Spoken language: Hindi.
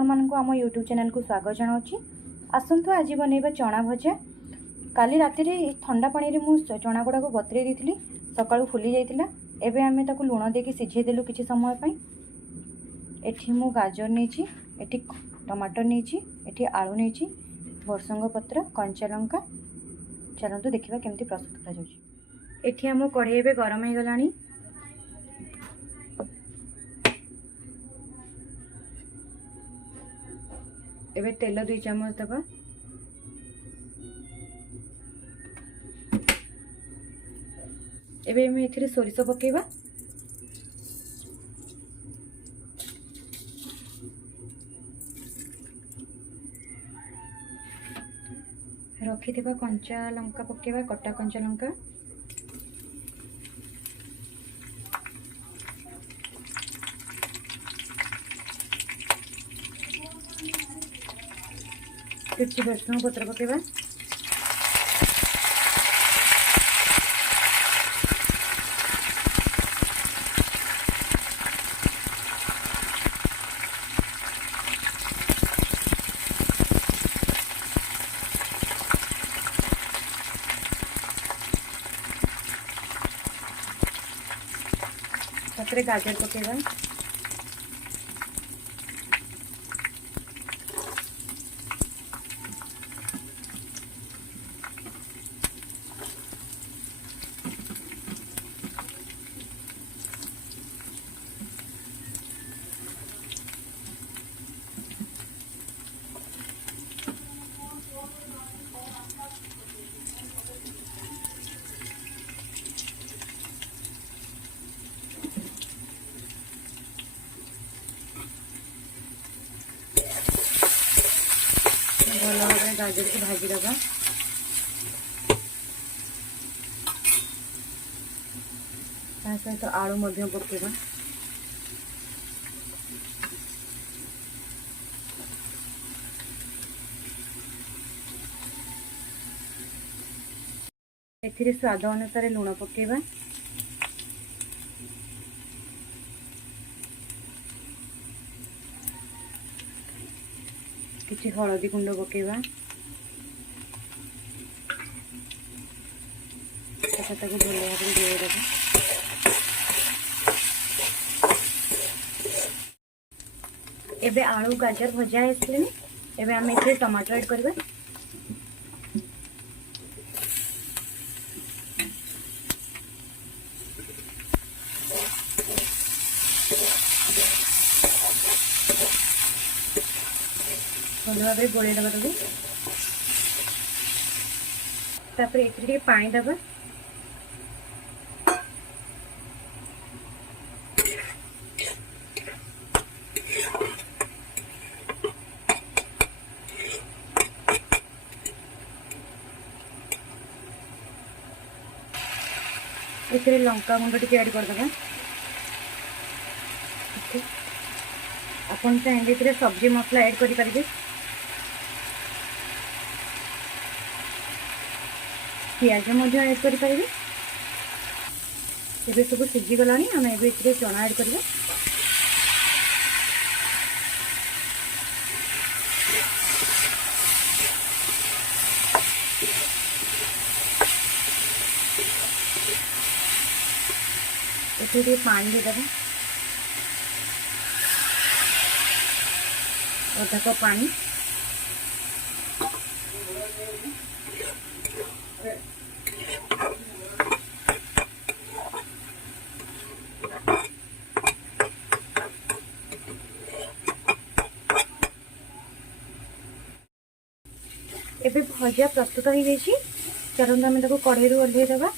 आपण मानक आम यूट्यूब चैनल को स्वागत जनावि। आसतु आज बनैबा चना भजा। काली राति ठंडा पानी मु चना गुड़ा को बतरे दी सकाळु फुली जाइतिला। एबे आमे ताकू लुण देके सिझे देलु किछि समय पई। एठी मु गाजर नेछि, एठी टमाटर नेछि, एठी आलू नेछि, भरसंग पत्र, कंचा लंका। चलंतु देखिबा केमती प्रस्तुत करा जाउछि। एठी हम कढ़ाई एबे गरम हो गलानी। एबे तेल 2 चम्मच दबा। एबे हम एथिरे सोरिष पकेबा। रखिथिबा कंचा लंका पकेबा, कटा कंचा लंका। किछि भरसंग पत्र पकेबा। तापरे गाजर पकेबा। भल भाव गाजर को भाजी दबा। सहित आलू मध्य पकेबा। एथिरे स्वाद अनुसार लुण पकेबा। किछि हळदी गुंड पकेबा। ताको भल भाव देबा। एबे आलू गाजर भजा आसले। एबे आम एथिरे टमाटर ऐड करबा। भल भाव गोले दबा। तापर एथिरे पानी दबा। एथिरे लंका गुंड टिके ऐड कर दबा। आपन चाहे एथिरे सब्जी मसला ऐड करि परिबे। प्याज मध्य ऐड करि परिबे। एबे सब सिझी गलानी। हम एबे एथिरे चना ऐड करबा। एथिरे पानी दे दबा। आधा कप पानी। एबे भजा प्रस्तुत हो गई। चलते आम कढ़ाई ओह्लई दबा।